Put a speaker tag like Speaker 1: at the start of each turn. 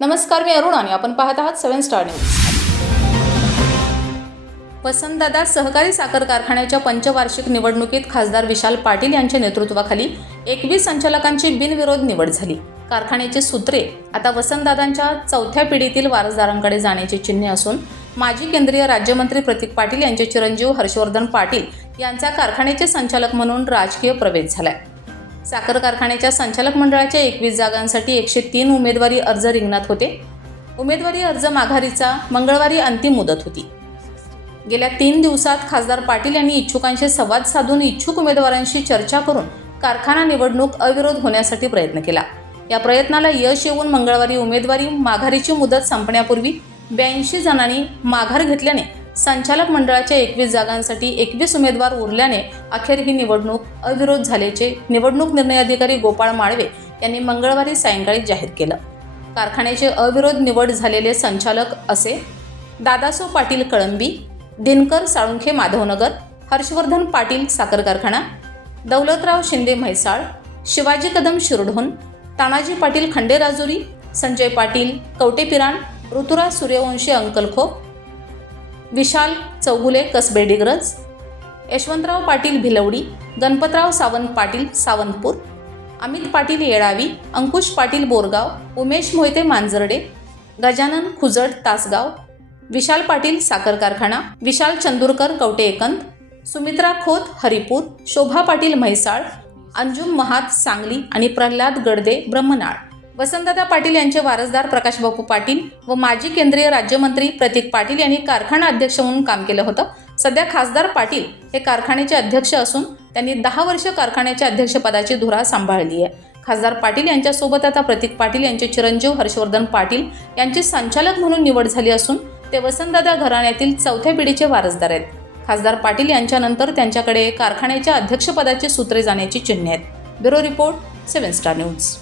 Speaker 1: नमस्कार मी अरुण आणि आपण पाहत आहात सेव्हन स्टार न्यूज. वसंतदादा सहकारी साखर कारखान्याच्या पंचवार्षिक निवडणुकीत खासदार विशाल पाटील यांच्या नेतृत्वाखाली एकवीस संचालकांची बिनविरोध निवड झाली. कारखान्याची सूत्रे आता वसंतदादांच्या चौथ्या पिढीतील वारसदारांकडे जाण्याची चिन्हे असून माजी केंद्रीय राज्यमंत्री प्रतीक पाटील यांचे चिरंजीव हर्षवर्धन पाटील यांचा कारखान्याचे संचालक म्हणून राजकीय प्रवेश झालाय. साखर कारखान्याच्या संचालक मंडळाच्या एकवीस जागांसाठी एकशे तीन उमेदवारी अर्ज रिंगणात होते. उमेदवारी अर्ज माघारीचा मंगळवारी अंतिम मुदत होती. गेल्या तीन दिवसात खासदार पाटील यांनी इच्छुकांशी संवाद साधून इच्छुक उमेदवारांशी चर्चा करून कारखाना निवडणूक अविरोध होण्यासाठी प्रयत्न केला. या प्रयत्नाला यश येऊन मंगळवारी उमेदवारी माघारीची मुदत संपण्यापूर्वी ब्याऐंशी जणांनी माघार घेतल्याने संचालक मंडळाच्या एकवीस जागांसाठी एकवीस उमेदवार उरल्याने अखेर ही निवडणूक अविरोध झाल्याचे निवडणूक निर्णय अधिकारी गोपाळ माळवे यांनी मंगळवारी सायंकाळी जाहीर केलं. कारखान्याचे अविरोध निवड झालेले संचालक असे दादासो पाटील कळंबी दिनकर साळुंखे माधवनगर हर्षवर्धन पाटील साखर कारखाना दौलतराव शिंदे म्हैसाळ शिवाजी कदम शिरढोण तानाजी पाटील खंडेराजुरी संजय पाटील कवटेपिराण ऋतुराज सूर्यवंशी अंकलखोप विशाल चौगुले कसबे डिग्रज यशवंतराव पाटील भिलवडी गणपतराव सावंत पाटील सावंतपूर अमित पाटील येळावी अंकुश पाटील बोरगाव उमेश मोहिते मांजर्डे गजानन खुजड तासगाव विशाल पाटील साखर कारखाना विशाल चंदूरकर कवटे एकंद सुमित्रा खोत हरिपूर शोभा पाटील म्हैसाळ अंजुम महात सांगली आणि प्रल्हाद गडदे ब्रह्मनाळ. वसंतदादा पाटील यांचे वारसदार प्रकाशबापू पाटील व माजी केंद्रीय राज्यमंत्री प्रतीक पाटील यांनी कारखाना अध्यक्ष म्हणून काम केलं होतं. सध्या खासदार पाटील हे कारखान्याचे अध्यक्ष असून त्यांनी दहा वर्ष कारखान्याच्या अध्यक्षपदाची धुरा सांभाळली आहे. खासदार पाटील यांच्यासोबत आता प्रतीक पाटील यांचे चिरंजीव हर्षवर्धन पाटील यांची संचालक म्हणून निवड झाली असून ते वसंतदादा घराण्यातील चौथ्या पिढीचे वारसदार आहेत. खासदार पाटील यांच्यानंतर त्यांच्याकडे कारखान्याच्या अध्यक्षपदाची सूत्रे जाण्याची चिन्हे आहेत. Bureau report seven star news.